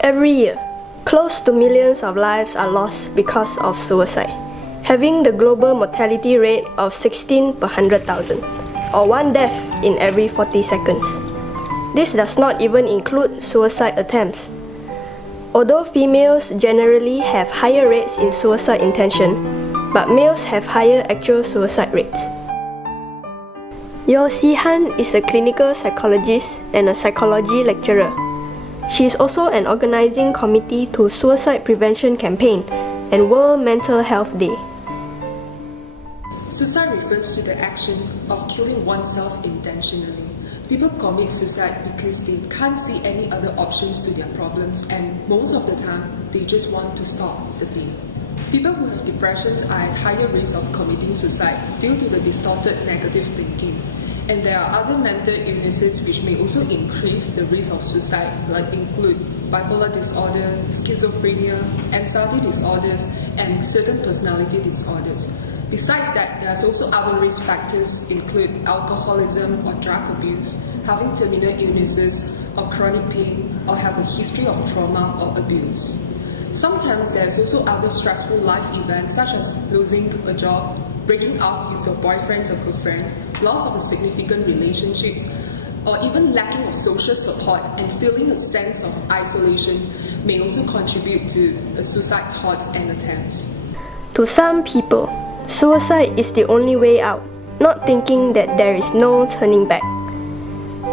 Every year, close to millions of lives are lost because of suicide, having the global mortality rate of 16 per 100,000, or one death in every 40 seconds. This does not even include suicide attempts. Although females generally have higher rates in suicide intention, but males have higher actual suicide rates. Yeo Si-han is a clinical psychologist and a psychology lecturer. She is also an organizing committee to Suicide Prevention Campaign and World Mental Health Day. Suicide refers to the action of killing oneself intentionally. People commit suicide because they can't see any other options to their problems, and most of the time, they just want to stop the pain. People who have depression are at higher risk of committing suicide due to the distorted negative thinking. And there are other mental illnesses which may also increase the risk of suicide, like include bipolar disorder, schizophrenia, anxiety disorders, and certain personality disorders. Besides that, there are also other risk factors include alcoholism or drug abuse, having terminal illnesses or chronic pain, or have a history of trauma or abuse. Sometimes there's also other stressful life events such as losing a job, breaking up with your boyfriend or girlfriend, loss of a significant relationships, or even lacking of social support and feeling a sense of isolation may also contribute to suicide thoughts and attempts. To some people, suicide is the only way out, not thinking that there is no turning back.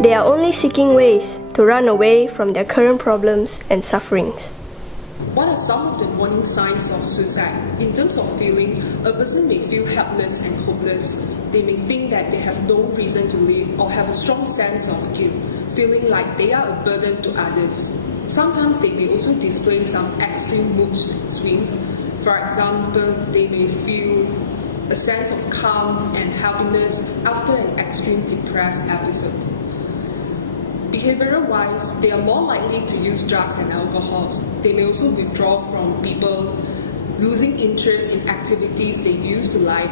They are only seeking ways to run away from their current problems and sufferings. What are some of the warning signs of suicide? In terms of feeling, a person may feel helpless and hopeless. They may think that they have no reason to live or have a strong sense of guilt, feeling like they are a burden to others. Sometimes they may also display some extreme mood swings. For example, they may feel a sense of calm and happiness after an extreme depressed episode. Behavioral-wise, they are more likely to use drugs and alcohols. They may also withdraw from people, losing interest in activities they used to like.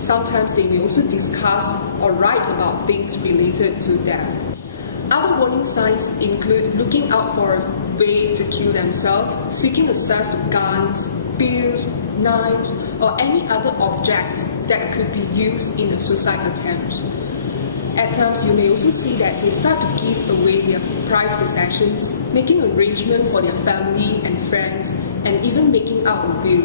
Sometimes they may also discuss or write about things related to death. Other warning signs include looking out for a way to kill themselves, seeking access to guns, pills, knives, or any other objects that could be used in a suicide attempt. At times, you may also see that they start to give away their prized possessions, making arrangements for their family and friends, and even making out a will.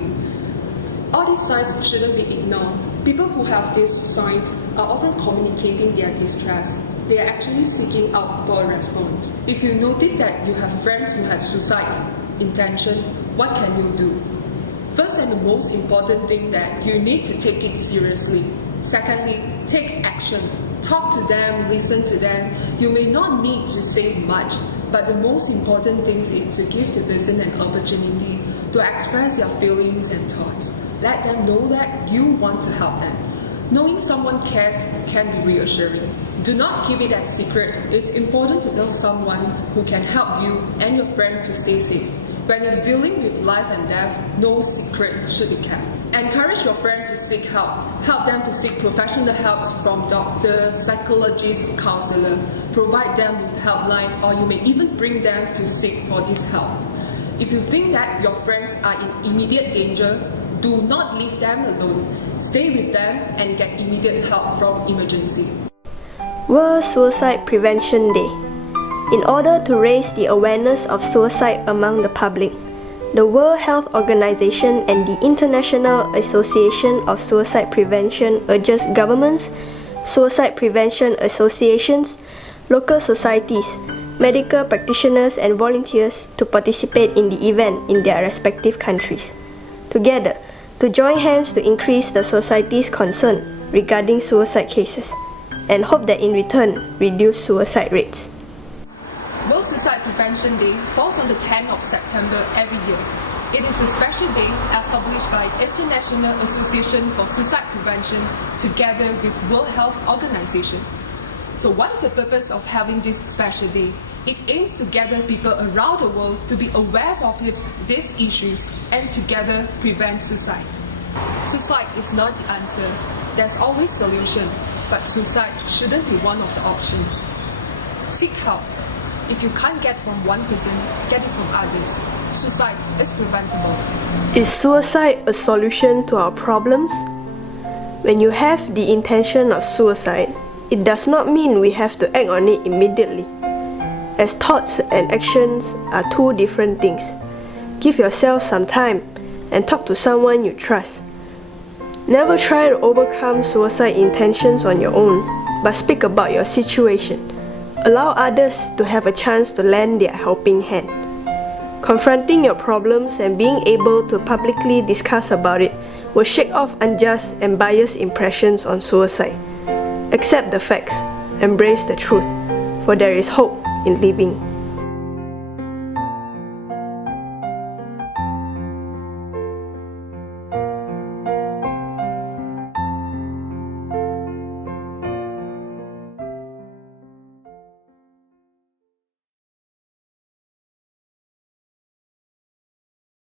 All these signs shouldn't be ignored. People who have these signs are often communicating their distress. They are actually seeking out for a response. If you notice that you have friends who have suicide intention, what can you do? First and the most important thing that you need to take it seriously. Secondly, take action. Talk to them, listen to them. You may not need to say much, but the most important thing is to give the person an opportunity to express their feelings and thoughts. Let them know that you want to help them. Knowing someone cares can be reassuring. Do not keep it a secret. It's important to tell someone who can help you and your friend to stay safe. When it's dealing with life and death, no secret should be kept. Encourage your friend to seek help. Help them to seek professional help from doctor, psychologist, counselor. Provide them with helpline, or you may even bring them to seek for this help. If you think that your friends are in immediate danger, do not leave them alone. Stay with them and get immediate help from emergency. World Suicide Prevention Day. In order to raise the awareness of suicide among the public, the World Health Organization and the International Association of Suicide Prevention urges governments, suicide prevention associations, local societies, medical practitioners and volunteers to participate in the event in their respective countries. Together, to join hands to increase the society's concern regarding suicide cases, and hope that in return, reduce suicide rates. World Suicide Prevention Day falls on the 10th of September every year. It is a special day established by International Association for Suicide Prevention together with World Health Organization. So what is the purpose of having this special day? It aims to gather people around the world to be aware of these issues and together prevent suicide. Suicide is not the answer. There's always solution, but suicide shouldn't be one of the options. Seek help. If you can't get from one person, get it from others. Suicide is preventable. Is suicide a solution to our problems? When you have the intention of suicide, it does not mean we have to act on it immediately, as thoughts and actions are two different things. Give yourself some time and talk to someone you trust. Never try to overcome suicide intentions on your own, but speak about your situation. Allow others to have a chance to lend their helping hand. Confronting your problems and being able to publicly discuss about it will shake off unjust and biased impressions on suicide. Accept the facts, embrace the truth, for there is hope in living.